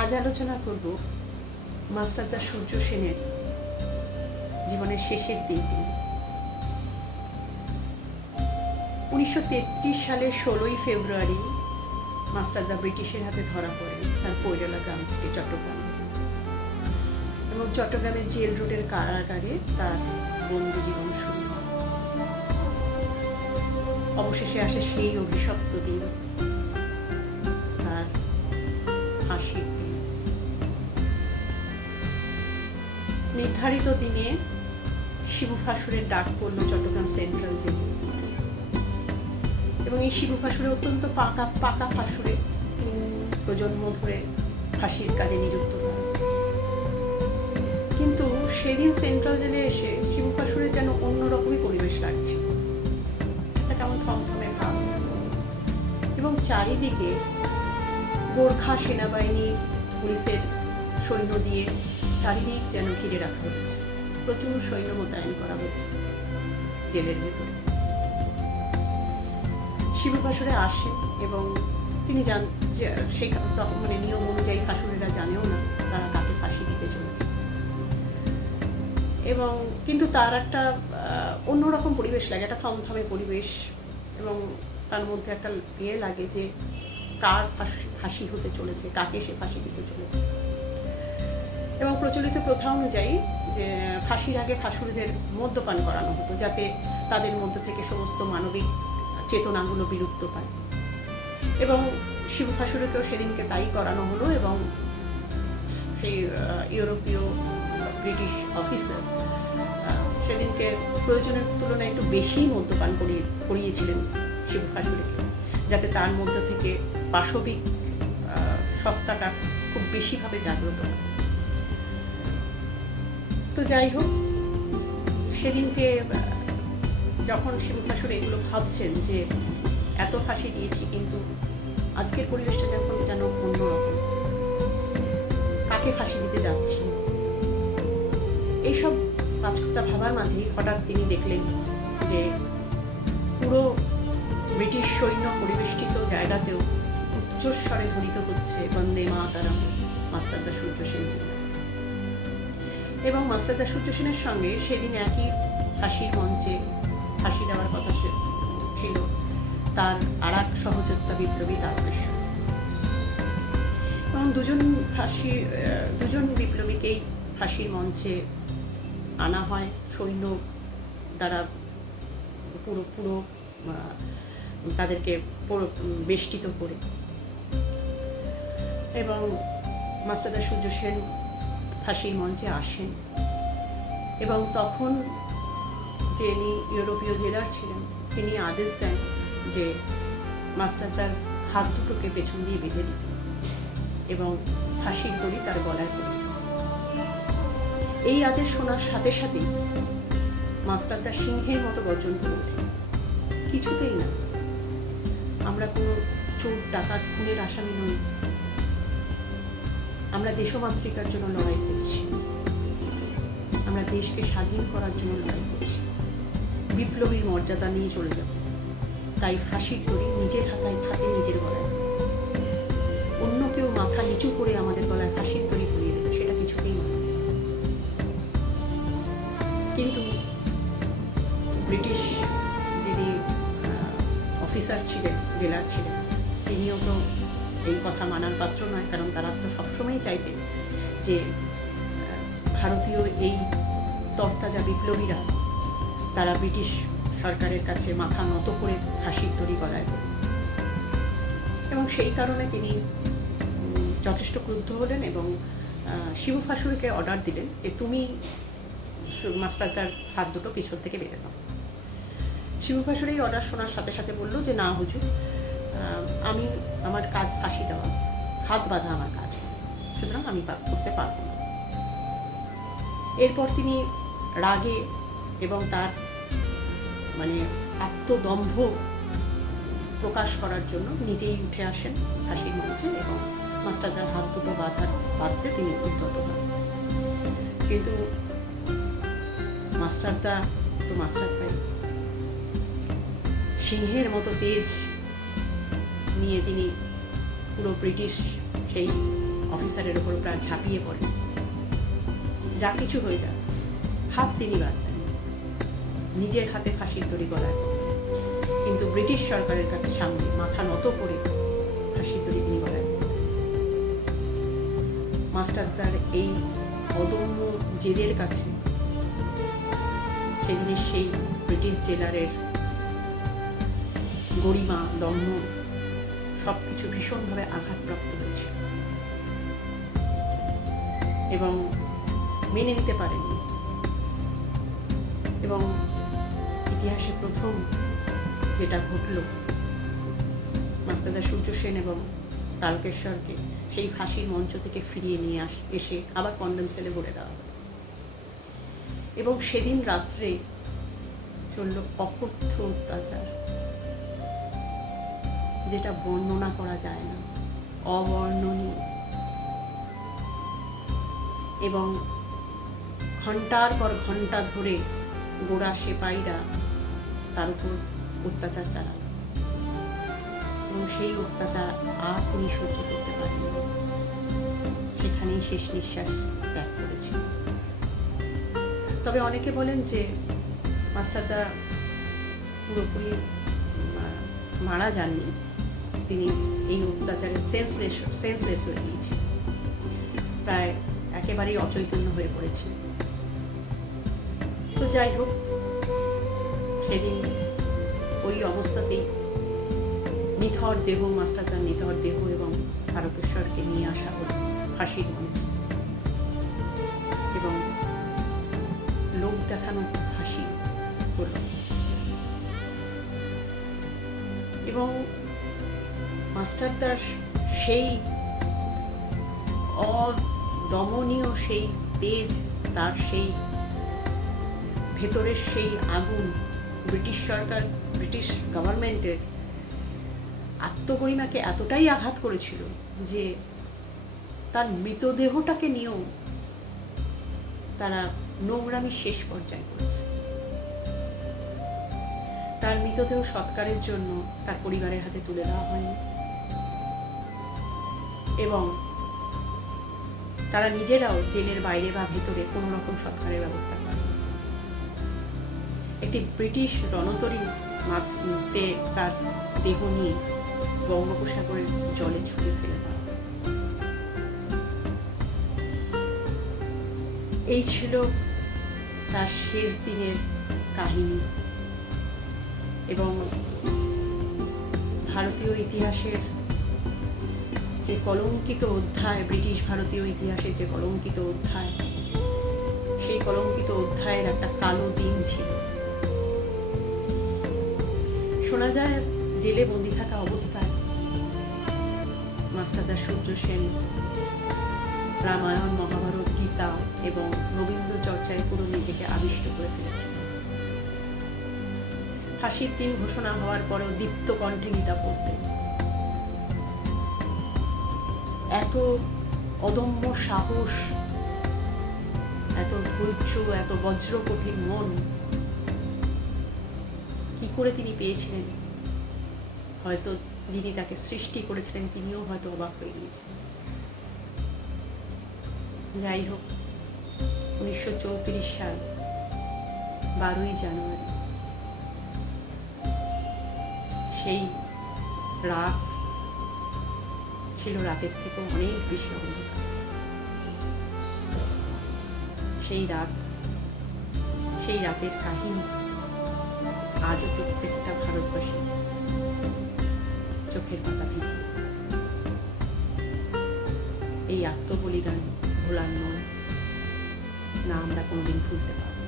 আজ আলোচনা করব মাস্টারদা সূর্য সেনের জীবনের শেষের দিনটি। 1933 সালের 16ই ফেব্রুয়ারি মাস্টারদা ব্রিটিশের হাতে ধরা পড়েন তার কৈরালা গ্রাম থেকে চট্টগ্রামে, এবং চট্টগ্রামের জেল রোডের কারাগারে তার বন্দি জীবন শুরু হয়। অবশেষে আসে সেই অভিশপ্ত দিন, তার ফাঁসির দিন। নির্ধারিত দিনে শিবু ফাসুরের ডাক পড়ল চট্টগ্রাম সেন্ট্রাল জেলে, এবং এই শিবু ফাসুরে অত্যন্ত পাকা ফাসুরে 3 প্রজন্ম ধরে ফাঁসির কাজে নিযুক্ত করেন। কিন্তু সেদিন সেন্ট্রাল জেলে এসে শিবু ফাসুরের যেন অন্যরকমই পরিবেশ লাগছে, একটা কেমন থমথমে ভাব, এবং চারিদিকে গোর্খা সেনাবাহিনী পুলিশের সৈন্য দিয়ে চারিদিক যেন ঘিরে রাখা হচ্ছে, প্রচুর সৈন্য মোতায়েন করা হচ্ছে জেলের ভেতরে। শিবু ফাসুরে আসেন এবং তিনি সেই তখন নিয়ম অনুযায়ী ফাসুরেরা জানেও না তারা কাকে ফাঁসি দিতে চলেছে, এবং কিন্তু তার একটা অন্যরকম পরিবেশ লাগে, একটা থমথমে পরিবেশ, এবং তার মধ্যে একটা লাগে যে কার ফাঁসি হতে চলেছে, কাকে সে ফাঁসি দিতে চলেছে। এবং প্রচলিত প্রথা অনুযায়ী যে ফাঁসির আগে ফাঁসুরদের মদ্যপান করানো হতো, যাতে তাদের মধ্যে থেকে সমস্ত মানবিক চেতনাগুলো বিলুপ্ত পায়। এবং শিবু ফাসুরকেও সেদিনকে তাই করানো হলো, এবং সেই ইউরোপীয় ব্রিটিশ অফিসার সেদিনকে প্রয়োজনের তুলনায় একটু বেশি মদ্যপান করিয়েছিলেন শিবু ফাসুরকে, যাতে তার মধ্যে থেকে পাশবিক সত্তাটা খুব বেশিভাবে জাগ্রত হয়। তো যাই হোক, সেদিনকে যখন শিবু ফাসুর এগুলো ভাবছেন যে এত ফাঁসি দিয়েছি, কিন্তু আজকের পরিবেশটা যখন যেন অন্যরকম, কাকে ফাঁসি দিতে যাচ্ছি, এইসব পাঁচকথা ভাবার মাঝেই হঠাৎ তিনি দেখলেন যে পুরো ব্রিটিশ সৈন্য পরিবেষ্টিত জায়গাতেও উচ্চস্বরে ধ্বনিত হচ্ছে বন্দে মাতরম, মাস্টারদা সূর্য সেন। এবং মাস্টারদা সূর্য সেনের সঙ্গে সেদিন একই ফাঁসির মঞ্চে ফাঁসি দেওয়ার কথা ছিল তার আর এক সহযোদ্ধা বিপ্লবী তারকেশ্বর, এবং দুজন বিপ্লবীকেই ফাঁসির মঞ্চে আনা হয় সৈন্য দ্বারা পুরো তাদেরকে বেষ্টিত করে। এবং মাস্টারদা সূর্য সেন ফাঁসির মঞ্চে আসেন, এবং তখন যিনি ইউরোপীয় জেলার ছিলেন তিনি আদেশ দেন যে মাস্টারদার হাত দুটোকে পেছন দিয়ে বেঁধে দিতে, এবং ফাঁসির দড়ি তার গলায় পড়ে। এই আদেশ শোনার সাথে সাথেই মাস্টারদা সিংহের মতো গর্জন করে ওঠে, কিছুতেই না, আমরা কোনো চোর ডাকাত খুনের আসামি নই, আমরা দেশমাতৃকার জন্য লড়াই করছি, আমরা দেশকে স্বাধীন করার জন্য লড়াই করছি, বিপ্লবীর মর্যাদা নিয়ে চলে যাব, তাই ফাঁসির দড়ি নিজের হাতে নিজের গলায়। অন্য কেউ মাথা নিচু করে আমাদের গলায় ফাঁসির দড়ি পরিয়ে দেবে, সেটা কিছুতেই নয়। কিন্তু ব্রিটিশ যিনি অফিসার ছিলেন, জেলার ছিলেন, তিনিও তো এই কথা মানার পাত্র নয়, কারণ তারা তো সবসময়ই চাইতেন যে ভারতীয় এই তরতাজা বিপ্লবীরা তারা ব্রিটিশ সরকারের কাছে মাথা নত করে ফাঁসির দড়ি গলায় দেন। এবং সেই কারণে তিনি যথেষ্ট ক্রুদ্ধ হলেন, এবং শিবু ফাসুরকে অর্ডার দিলেন যে তুমি মাস্টারদার হাত দুটো পিছন থেকে বেঁধে নাও। শিবু ফাসুর এই অর্ডার শোনার সাথে সাথে বলল যে না হুজুর, আমার কাজ ফাঁসি দেওয়া, হাত বাঁধা আমার কাজ, সুতরাং আমি করতে পারব না। এরপর তিনি রাগে এবং তার আত্মদম্ভ প্রকাশ করার জন্য নিজেই উঠে আসেন ফাঁসির মঞ্চে, এবং মাস্টারদার হাত দুটো বাঁধতে তিনি উদ্যত হন। কিন্তু মাস্টারদাই সিংহের মতো তেজ নিয়ে তিনি পুরো ব্রিটিশ সেই অফিসারের ওপর প্রায় ঝাঁপিয়ে পড়ে, যা কিছু হয়ে যাক হাত তিনি বাদ দেন, নিজের হাতে ফাঁসির দড়ি গলায়, কিন্তু ব্রিটিশ সরকারের কাছে সামনে মাথা নত করে ফাঁসির দড়ি তিনি গলায়। মাস্টারদার এই অদম্য জেদের কাছে সেদিনের সেই ব্রিটিশ জেলারের গরিমা, দম্ভ সবকিছু ভীষণভাবে আঘাতপ্রাপ্ত হয়েছে এবং মেনে নিতে পারেননি। এবং ইতিহাসে প্রথম যেটা ঘটল, মাস্টারদা সূর্য সেন এবং তারকেশ্বরকে সেই ফাঁসির মঞ্চ থেকে ফিরিয়ে নিয়ে এসে আবার কন্ডেম সেলে ভরে দেওয়া হয়। এবং সেদিন রাত্রে চলল অকথ্য অত্যাচার, যেটা বর্ণনা করা যায় না, অবর্ণনীয়। এবং ঘন্টার পর ঘন্টা ধরে গোড়া সেপাইরা তার উপর অত্যাচার চালান এবং সেই অত্যাচার আর তিনি সহ্য করতে পারেন, সেখানেই শেষ নিঃশ্বাস ত্যাগ করেছেন। তবে অনেকে বলেন যে মাস্টারদা পুরোপুরি মারা যাননি, তিনি এই অত্যাচারে সেন্সলেস হয়ে গিয়েছেন, প্রায় একেবারেই অচৈতন্য হয়ে পড়েছেন। তো যাই হোক, সেদিন ওই অবস্থাতেই নিথর দেহ, মাস্টারদার নিথর দেহ এবং তারকেশ্বরকে নিয়ে আসা হল ফাঁসির মঞ্চে এবং লোক দেখানো ফাঁসি হল। এবং মাস্টারদার সেই অদমনীয় সেই তেজ, তার সেই ভেতরের সেই আগুন ব্রিটিশ সরকার, ব্রিটিশ গভর্নমেন্টের আত্মগরিমাকে এতটাই আঘাত করেছিল যে তার মৃতদেহটাকে নিয়েও তারা নোংরামি শেষ পর্যায়ে করেছে। তার মৃতদেহ সৎকারের জন্য তার পরিবারের হাতে তুলে দেওয়া হয়নি এবং তারা নিজেরাও জেলের বাইরে বা ভেতরে কোনো রকম সৎকারের ব্যবস্থা করেনি। একটি ব্রিটিশ রণতরী মাঠে তার দেহ নিয়ে বঙ্গোপসাগরের জলে ছুঁড়ে ফেলে দেওয়া। এই ছিল তার শেষ দিনের কাহিনী এবং ভারতীয় ইতিহাসের যে কলঙ্কিত অধ্যায়, ব্রিটিশ ভারতীয় ইতিহাসের যে কলঙ্কিত অধ্যায়, সেই কলঙ্কিত অধ্যায়ের একটা কালো দিন ছিল। শোনা যায় জেলে বন্দি থাকা অবস্থায় মাস্টারদা সূর্য সেন রামায়ণ, মহাভারত, গীতা এবং রবীন্দ্র চর্চায় পুরো নিজেকে আবিষ্ট করে ফেলেছেন। ফাঁসির দিন ঘোষণা হওয়ার পরেও দীপ্ত কণ্ঠে গীতা পড়তেন। এত অদম্য সাহস, এত ধৈর্য, এত বজ্রকঠিন মন কি করে তিনি পেয়েছিলেন, হয়তো যিনি তাকে সৃষ্টি করেছিলেন তিনিও হয়তো অবাক হয়ে গিয়েছিলেন। যাই হোক, 1934 সাল 12ই জানুয়ারি সেই রাত ছিল রাতের থেকেও অনেক বেশি অন্ধকার। সেই রাতের কাহিনী আজও প্রত্যেকটা ভারতবাসী চোখের পাতা ভিজে। এই আত্মবলিদান ভোলার নয়, না আমরা কোনোদিন ভুলতে পারব।